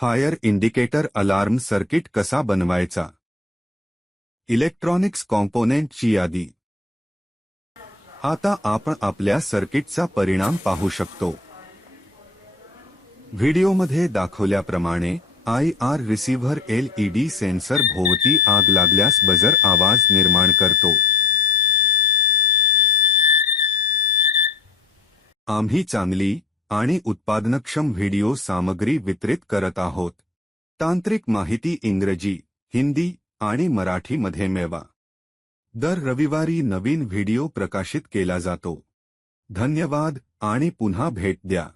Fire indicator alarm circuit कसा बनवायचा? Electronics कॉम्पोनेंटची यादी. आता आपण आपल्या सर्किटचा परिणाम पाहू शकतो. व्हिडिओमध्ये दाखवल्याप्रमाणे IR रिसीव्हर LED सेन्सर भोवती आग लागल्यास बजर आवाज निर्माण करतो. आम्ही चांगली आणि उत्पादनक्षम व्हिडिओ सामग्री वितरित करत आहोत. तांत्रिक माहिती इंग्रजी, हिंदी आणि मराठीमध्ये मिळवा. दर रविवारी नवीन व्हिडिओ प्रकाशित केला जातो. धन्यवाद आणि पुन्हा भेट द्या.